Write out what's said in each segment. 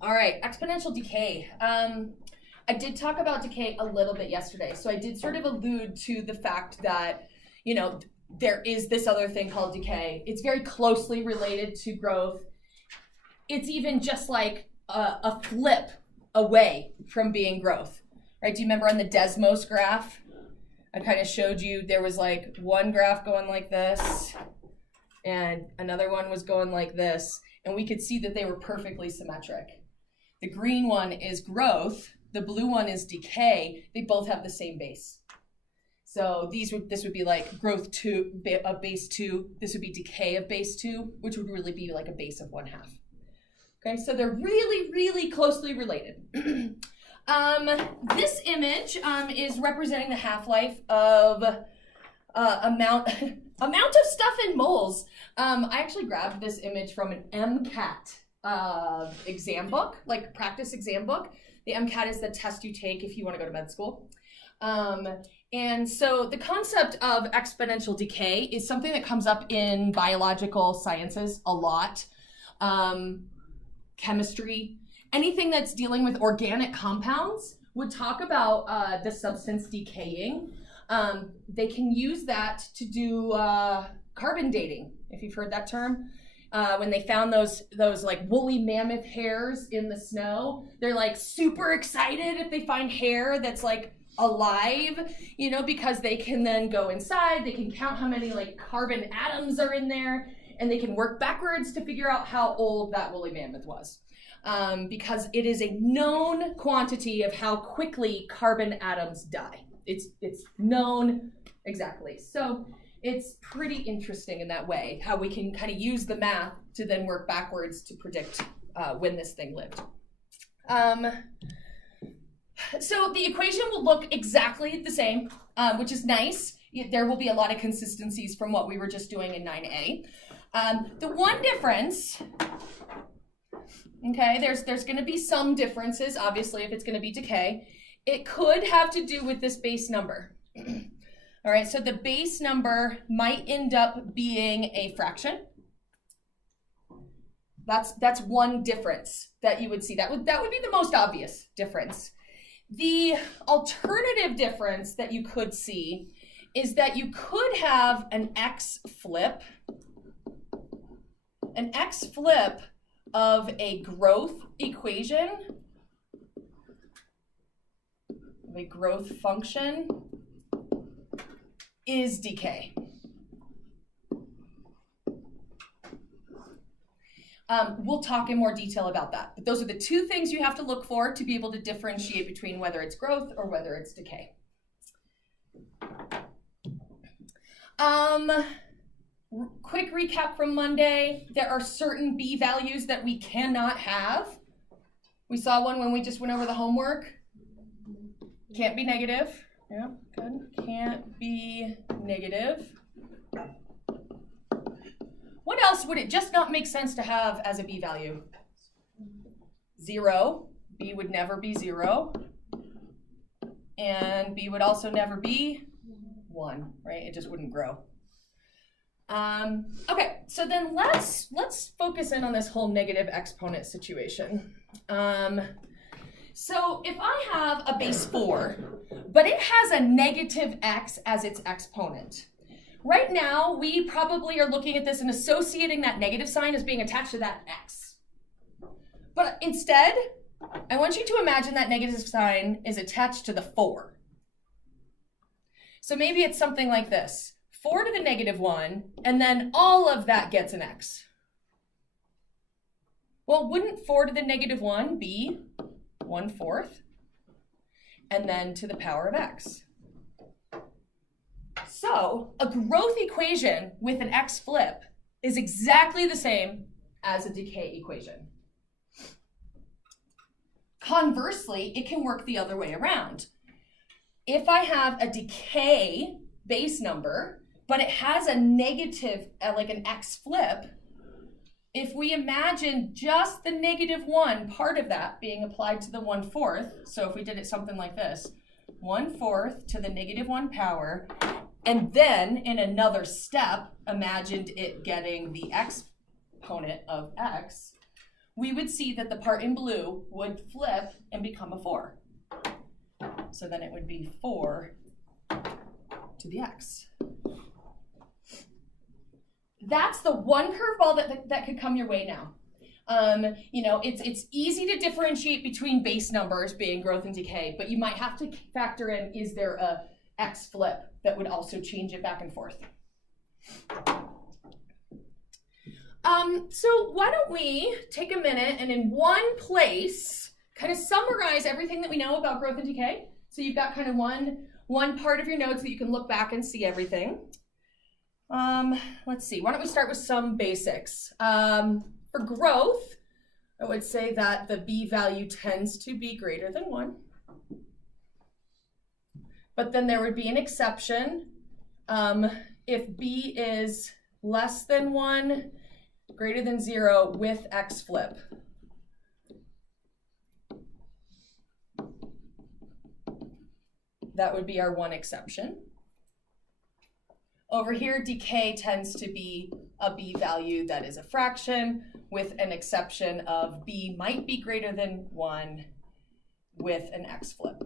All right, exponential decay. I did talk about decay a little bit yesterday, so I did sort of allude to the fact that, there is this other thing called decay. It's very closely related to growth. It's even just like a flip away from being growth, right? Do you remember on the Desmos graph? I kind of showed you there was like one graph going like this, and another one was going like this, and we could see that they were perfectly symmetric. The green one is growth, the blue one is decay. They both have the same base. So this would be like growth of base 2. This would be decay of base 2, which would really be like a base of 1/2. Okay, so they're really, really closely related. This image is representing the half-life of amount of stuff in moles. I actually grabbed this image from an MCAT exam book, like practice exam book. The MCAT is the test you take if you want to go to med school. And so the concept of exponential decay is something that comes up in biological sciences a lot. Chemistry, anything that's dealing with organic compounds would talk about the substance decaying. They can use that to do carbon dating, if you've heard that term. When they found those like woolly mammoth hairs in the snow, they're like super excited if they find hair that's like alive, because they can then go inside, they can count how many like carbon atoms are in there, and they can work backwards to figure out how old that woolly mammoth was. Because it is a known quantity of how quickly carbon atoms die. It's known exactly. So it's pretty interesting in that way, how we can kind of use the math to then work backwards to predict when this thing lived. So the equation will look exactly the same, which is nice. There will be a lot of consistencies from what we were just doing in 9A. The one difference, okay, there's going to be some differences, obviously, if it's going to be decay. It could have to do with this base number. All right, so the base number might end up being a fraction. That's one difference that you would see. That would be the most obvious difference. The alternative difference that you could see is that you could have an X flip of a growth equation, a growth function is decay. We'll talk in more detail about that. But those are the two things you have to look for to be able to differentiate between whether it's growth or whether it's decay. Quick recap from Monday. There are certain B values that we cannot have. We saw one when we just went over the homework. Can't be negative. Yeah, good. Can't be negative. What else would it just not make sense to have as a B value? 0. B would never be 0. And B would also never be 1, right? It just wouldn't grow. Okay, so then let's focus in on this whole negative exponent situation. So if I have a base 4, but it has a negative x as its exponent, right now we probably are looking at this and associating that negative sign as being attached to that x. But instead, I want you to imagine that negative sign is attached to the 4. So maybe it's something like this. 4 to the negative 1, and then all of that gets an x. Well, wouldn't 4 to the negative 1 be 1/4? And then to the power of x. So a growth equation with an x flip is exactly the same as a decay equation. Conversely, it can work the other way around. If I have a decay base number, but it has a negative, like an x flip, if we imagine just the -1 part of that being applied to the 1/4, so if we did it something like this, 1/4 to the -1 power, and then in another step, imagined it getting the exponent of x, we would see that the part in blue would flip and become a 4. So then it would be 4 to the x. That's the one curveball that could come your way now. You know, it's easy to differentiate between base numbers being growth and decay, but you might have to factor in, is there a x flip that would also change it back and forth? So why don't we take a minute and in one place kind of summarize everything that we know about growth and decay. So you've got kind of one part of your notes that you can look back and see everything. Let's see, why don't we start with some basics. For growth, I would say that the b value tends to be greater than 1. But then there would be an exception. If b is less than 1, greater than 0 with x flip. That would be our one exception. Over here, decay tends to be a b value that is a fraction with an exception of b might be greater than 1 with an x flip.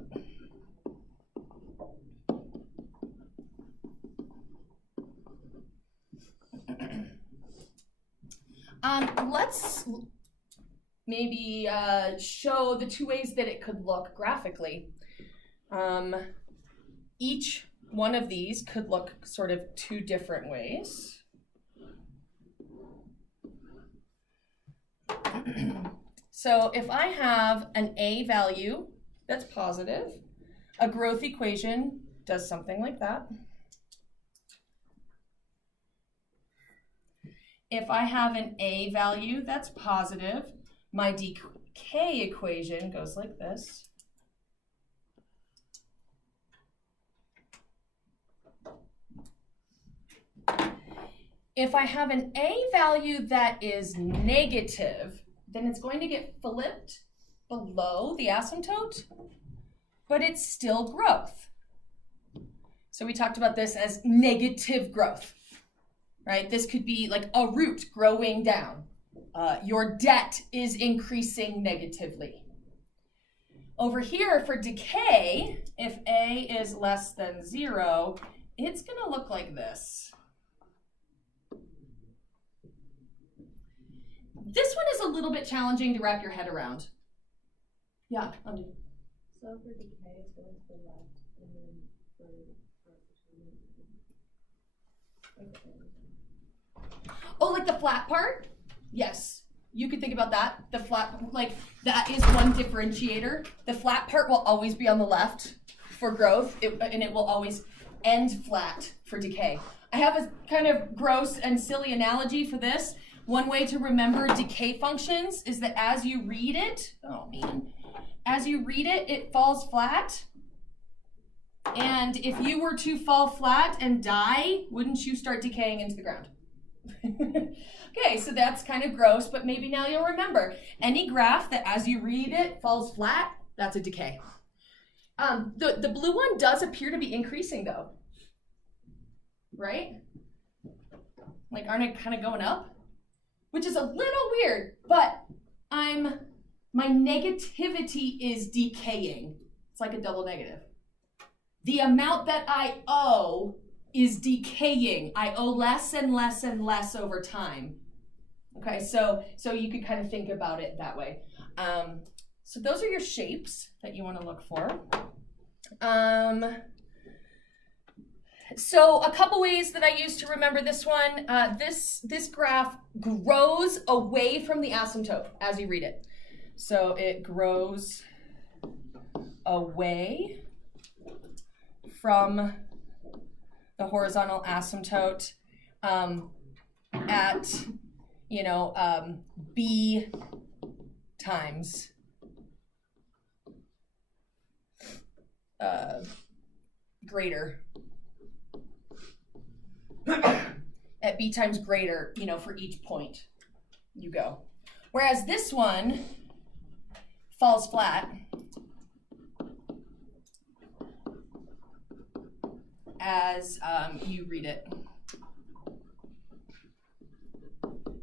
Let's maybe show the two ways that it could look graphically. Each one of these could look sort of two different ways. So if I have an a value that's positive, a growth equation does something like that. If I have an a value that's positive, my decay equation goes like this. If I have an a value that is negative, then it's going to get flipped below the asymptote, but it's still growth. So we talked about this as negative growth, right? This could be like a root growing down. Your debt is increasing negatively. Over here for decay, if a is less than 0, it's going to look like this. This one is a little bit challenging to wrap your head around. Yeah, Andy. So for decay, it's going to the left, and then for Oh, like the flat part? Yes, you could think about that. The flat, like that is one differentiator. The flat part will always be on the left for growth, and it will always end flat for decay. I have a kind of gross and silly analogy for this. One way to remember decay functions is that as you read it, as you read it, it falls flat. And if you were to fall flat and die, wouldn't you start decaying into the ground? Okay, so that's kind of gross, but maybe now you'll remember. Any graph that as you read it falls flat, that's a decay. The blue one does appear to be increasing though, right? Like, aren't it kind of going up? Which is a little weird, but my negativity is decaying. It's like a double negative. The amount that I owe is decaying. I owe less and less and less over time. Okay, so you could kind of think about it that way. So those are your shapes that you want to look for. So a couple ways that I use to remember this one. This graph grows away from the asymptote as you read it. So it grows away from the horizontal asymptote at, b times greater. At b times greater, for each point you go. Whereas this one falls flat as you read it.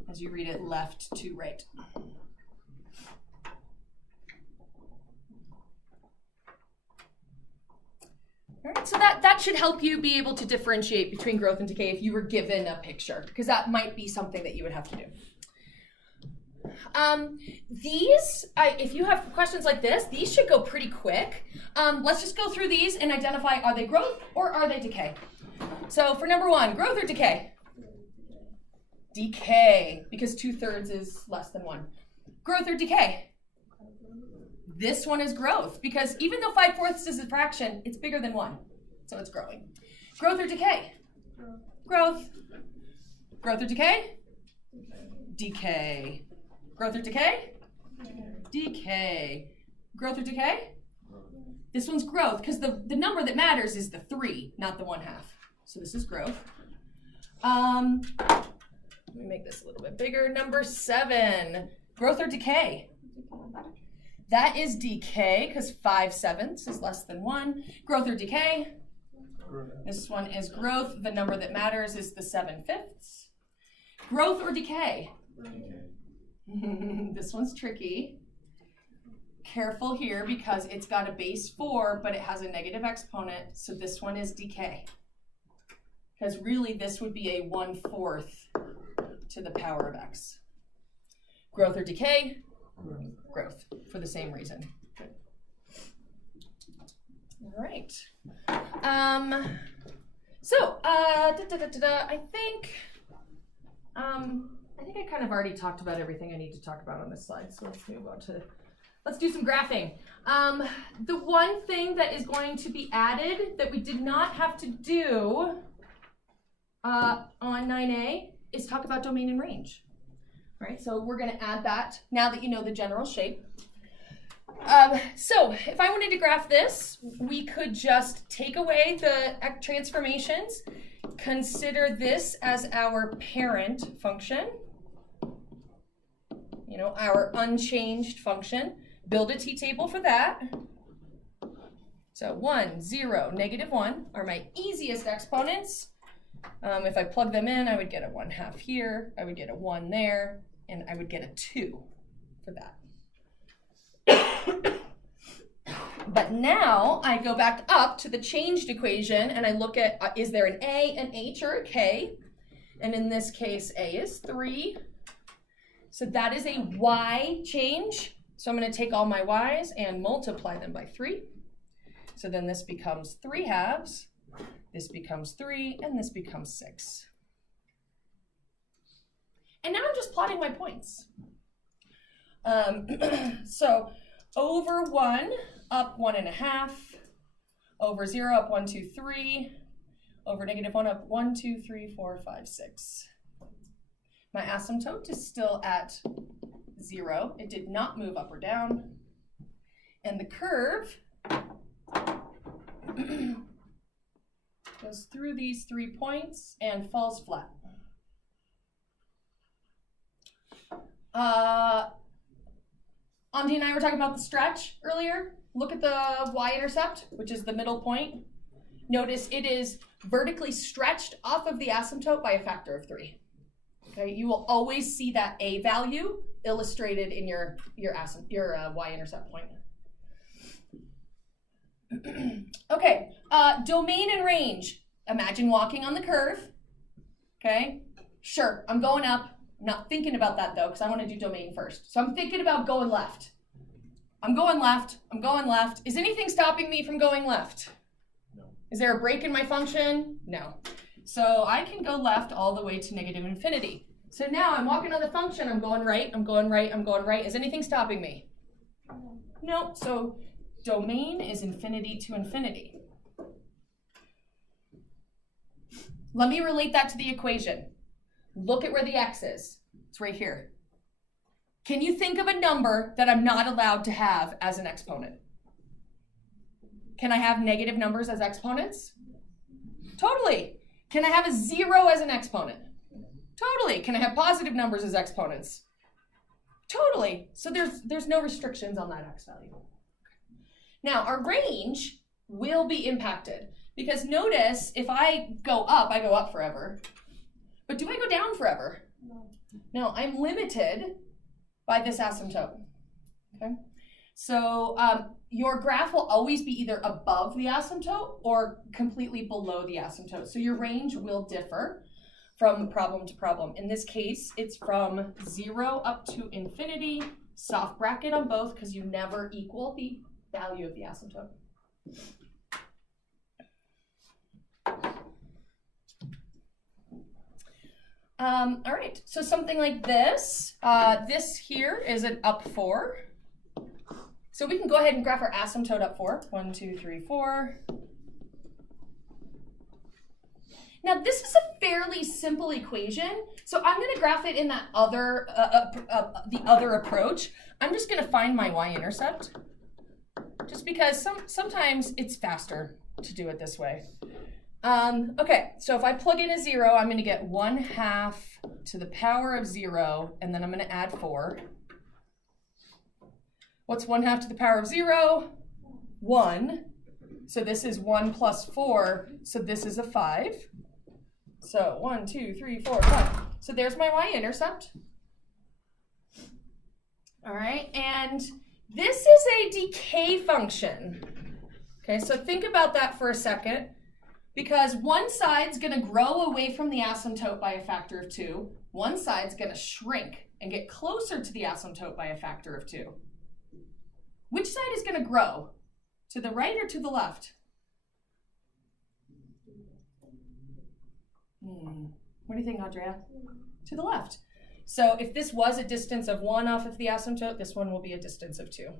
As you read it left to right. All right, so that should help you be able to differentiate between growth and decay if you were given a picture, because that might be something that you would have to do. If you have questions like this, these should go pretty quick. Let's just go through these and identify, are they growth or are they decay? So for number 1, growth or decay? Decay, because 2/3 is less than 1. Growth or decay? This one is growth, because even though 5/4 is a fraction, it's bigger than 1, so it's growing. Growth or decay? Growth. Growth or decay? Decay. Growth or decay? Decay. Growth or decay? This one's growth, because the number that matters is the 3, not the 1/2. So this is growth. Let me make this a little bit bigger. Number 7, growth or decay? That is decay, because 5/7 is less than 1. Growth or decay? This one is growth. The number that matters is the 7/5. Growth or decay? This one's tricky. Careful here, because it's got a base 4, but it has a negative exponent, so this one is decay. Because really this would be a 1/4 to the power of x. Growth or decay? Growth, for the same reason. Good. All right. I think I kind of already talked about everything I need to talk about on this slide, so let's move on to, let's do some graphing. The one thing that is going to be added that we did not have to do on 9A is talk about domain and range. All right, so we're going to add that now that you know the general shape. So if I wanted to graph this, we could just take away the transformations, consider this as our parent function, you know, our unchanged function, build a t-table for that. So 1, 0, -1 are my easiest exponents. If I plug them in, I would get a 1/2 here, I would get a 1 there, and I would get a 2 for that. But now I go back up to the changed equation and I look at, is there an A, an H, or a K? And in this case, A is 3. So that is a Y change. So I'm going to take all my Y's and multiply them by 3. So then this becomes 3/2. This becomes 3, and this becomes 6. And now I'm just plotting my points. So over 1, up 1.5, over 0, up 1, 2, 3, over -1, up 1, 2, 3, 4, 5, 6. My asymptote is still at 0. It did not move up or down. And the curve goes through these 3 points and falls flat. Amdi and I were talking about the stretch earlier. Look at the y-intercept, which is the middle point. Notice it is vertically stretched off of the asymptote by a factor of 3. Okay, you will always see that A value illustrated in your y-intercept point. Okay, domain and range. Imagine walking on the curve. Okay, sure, I'm going up. I'm not thinking about that though, because I want to do domain first. So I'm thinking about going left. I'm going left. I'm going left. Is anything stopping me from going left? No. Is there a break in my function? No. So I can go left all the way to -infinity. So now I'm walking on the function. I'm going right. I'm going right. I'm going right. Is anything stopping me? No. So domain is infinity to infinity. Let me relate that to the equation. Look at where the x is. It's right here. Can you think of a number that I'm not allowed to have as an exponent? Can I have negative numbers as exponents? Totally. Can I have a 0 as an exponent? Totally. Can I have positive numbers as exponents? Totally. So there's no restrictions on that x value. Now, our range will be impacted because notice if I go up forever. But do I go down forever? No. No, I'm limited by this asymptote. Okay? So your graph will always be either above the asymptote or completely below the asymptote. So your range will differ from problem to problem. In this case, it's from 0 up to infinity, soft bracket on both because you never equal the value of the asymptote. All right, so something like this. This here is an up 4. So we can go ahead and graph our asymptote up 4. 1, 2, 3, 4. Now this is a fairly simple equation, so I'm going to graph it in that other, the other approach. I'm just going to find my y-intercept, just because sometimes it's faster to do it this way. Okay, so if I plug in a 0, I'm going to get 1/2 to the power of 0, and then I'm going to add 4. What's 1/2 to the power of 0? 1. So this is 1 plus 4, so this is a 5. So 1, 2, 3, 4, 5. So there's my y-intercept. All right, and this is a decay function. Okay, so think about that for a second, because one side's going to grow away from the asymptote by a factor of 2. One side's going to shrink and get closer to the asymptote by a factor of 2. Which side is going to grow? To the right or to the left? What do you think, Andrea? To the left. So if this was a distance of 1 off of the asymptote, this one will be a distance of 2.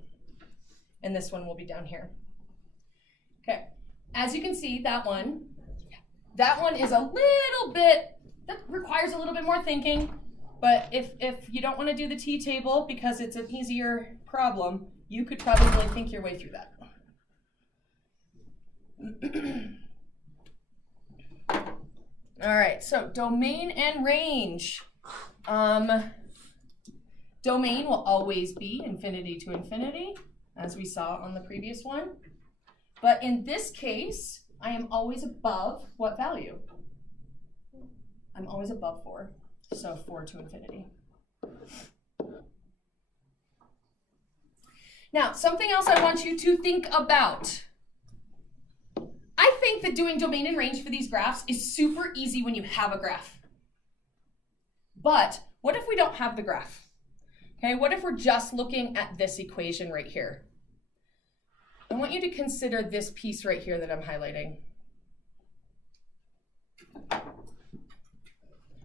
And this one will be down here. Okay. As you can see, that one is a little bit, that requires a little bit more thinking. But if you don't want to do the t-table because it's an easier problem, you could probably think your way through that. All right, so domain and range. Domain will always be infinity to infinity, as we saw on the previous one. But in this case, I am always above what value? I'm always above 4, so 4 to infinity. Now, something else I want you to think about. I think that doing domain and range for these graphs is super easy when you have a graph. But what if we don't have the graph? Okay, what if we're just looking at this equation right here? I want you to consider this piece right here that I'm highlighting.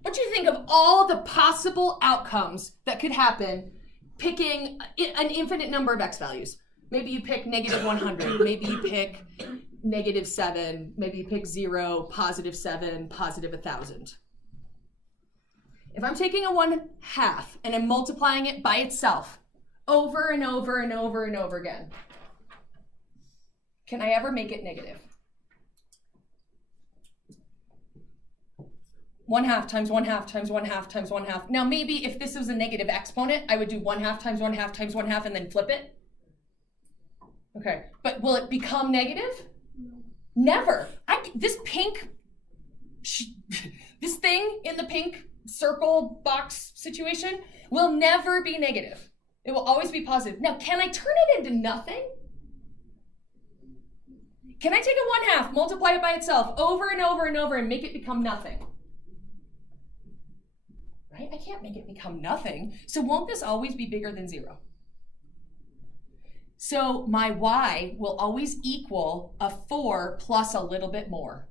What do you think of all the possible outcomes that could happen picking an infinite number of x values? Maybe you pick -100, maybe you pick -7, maybe you pick 0, +7, +1,000. If I'm taking a 1/2 and I'm multiplying it by itself over and over and over and over again, can I ever make it negative? 1/2 times 1/2 times 1/2 times 1/2. Now maybe if this was a negative exponent, I would do 1/2 times 1/2 times 1/2 and then flip it. Okay, but will it become negative? Never. This thing in the pink circle box situation will never be negative. It will always be positive. Now, can I turn it into nothing? Can I take a 1/2, multiply it by itself over and over and over and make it become nothing? Right? I can't make it become nothing. So won't this always be bigger than 0? So my y will always equal a 4 plus a little bit more.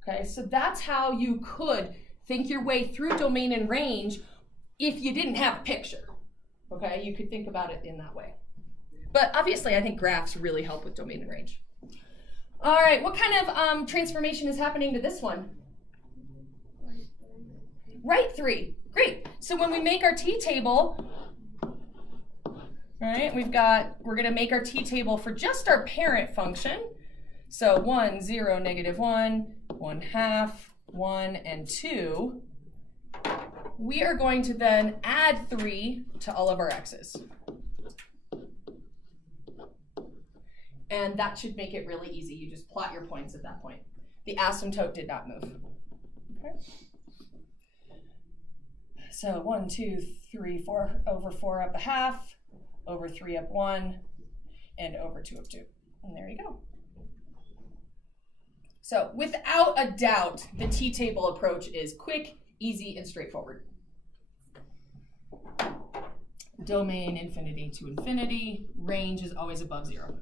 Okay, so that's how you could think your way through domain and range if you didn't have a picture. Okay, you could think about it in that way. But obviously, I think graphs really help with domain and range. All right, what kind of transformation is happening to this one? Right 3. Great. So when we make our t-table, all right, we're going to make our t-table for just our parent function. So 1, 0, -1, 1/2, 1, and 2. We are going to then add 3 to all of our x's. And that should make it really easy. You just plot your points at that point. The asymptote did not move. Okay. So 1, 2, 3, 4 over 4 up 1/2. over 3 up 1, and over 2 up 2. And there you go. So without a doubt, the T-table approach is quick, easy, and straightforward. Domain infinity to infinity, range is always above 0.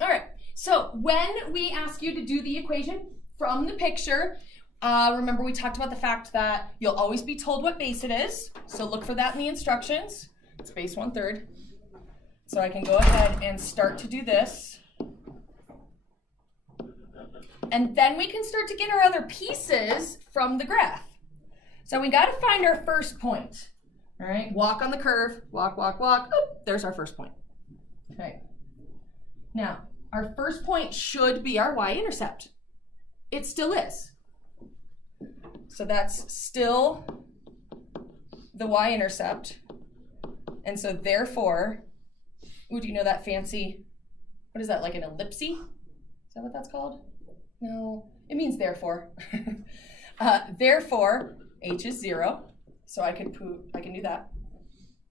All right, so when we ask you to do the equation from the picture, remember we talked about the fact that you'll always be told what base it is, so look for that in the instructions. It's base 1/3. So I can go ahead and start to do this. And then we can start to get our other pieces from the graph. So we got to find our first point. All right, walk on the curve, walk, walk, walk. Oh, there's our first point. Okay. Now, our first point should be our y-intercept. It still is. So that's still the y-intercept. And so therefore, ooh, do you know that fancy, what is that, like an ellipsis? Is that what that's called? No, it means therefore. Therefore, h is 0. So I can do that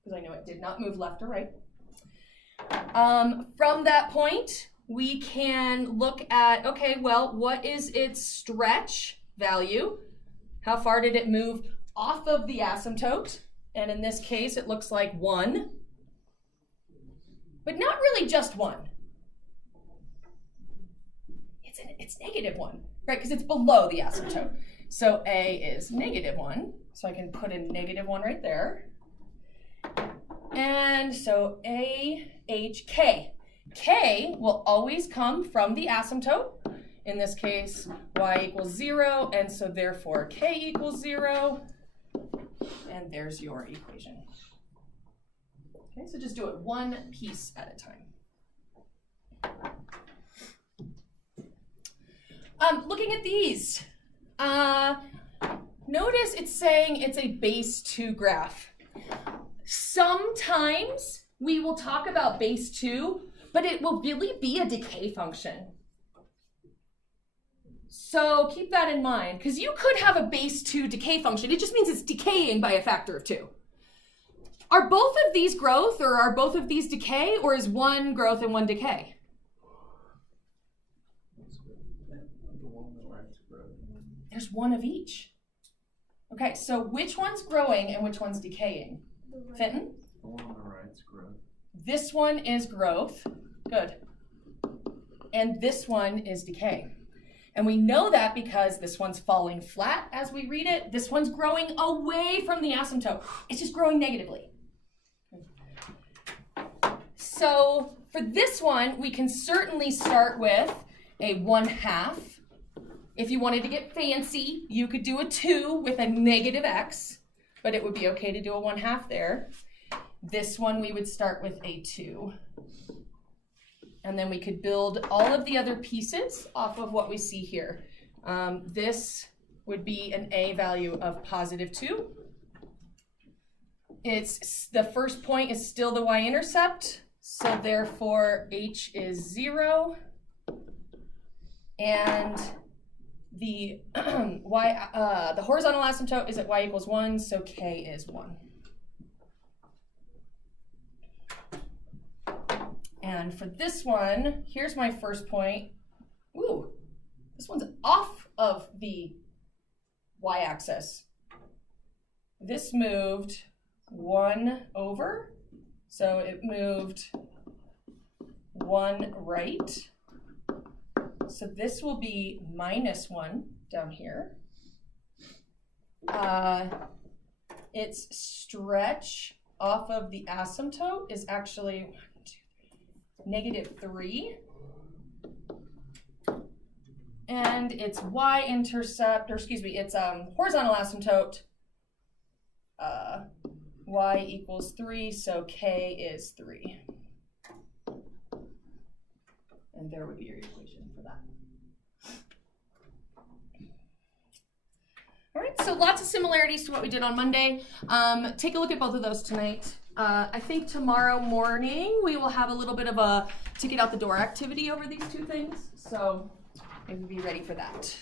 because I know it did not move left or right. From that point, we can look at, okay, well, what is its stretch value? How far did it move off of the asymptote? And in this case, it looks like 1. But not really just 1. It's -1, right? Because it's below the asymptote. So A is -1. So I can put in -1 right there. And so A, H, K. K will always come from the asymptote. In this case, y equals 0. And so therefore, K equals 0. And there's your equation. Okay, so just do it one piece at a time. Looking at these, notice it's saying it's a base 2 graph. Sometimes we will talk about base 2, but it will really be a decay function. So keep that in mind, because you could have a base 2 decay function. It just means it's decaying by a factor of 2. Are both of these growth, or are both of these decay, or is one growth and one decay? There's one of each. Okay, so which one's growing and which one's decaying? Fenton? The one on the right's growth. This one is growth. Good. And this one is decay. And we know that because this one's falling flat as we read it. This one's growing away from the asymptote. It's just growing negatively. So for this one, we can certainly start with a 1/2. If you wanted to get fancy, you could do a 2 with a -x, but it would be okay to do a 1/2 there. This one, we would start with a 2. And then we could build all of the other pieces off of what we see here. This would be an A value of +2. The first point is still the y-intercept, so therefore h is 0. And the the horizontal asymptote is at y equals 1, so k is 1. And for this one, here's my first point. Ooh, this one's off of the y-axis. This moved 1 over, so it moved 1 right. So this will be -1 down here. Its stretch off of the asymptote is actually -3. And its y-intercept, or excuse me, its horizontal asymptote, y equals 3, so k is 3. And there would be your equation for that. All right, so lots of similarities to what we did on Monday. Take a look at both of those tonight. I think tomorrow morning we will have a little bit of a to get out the door activity over these two things. So maybe be ready for that.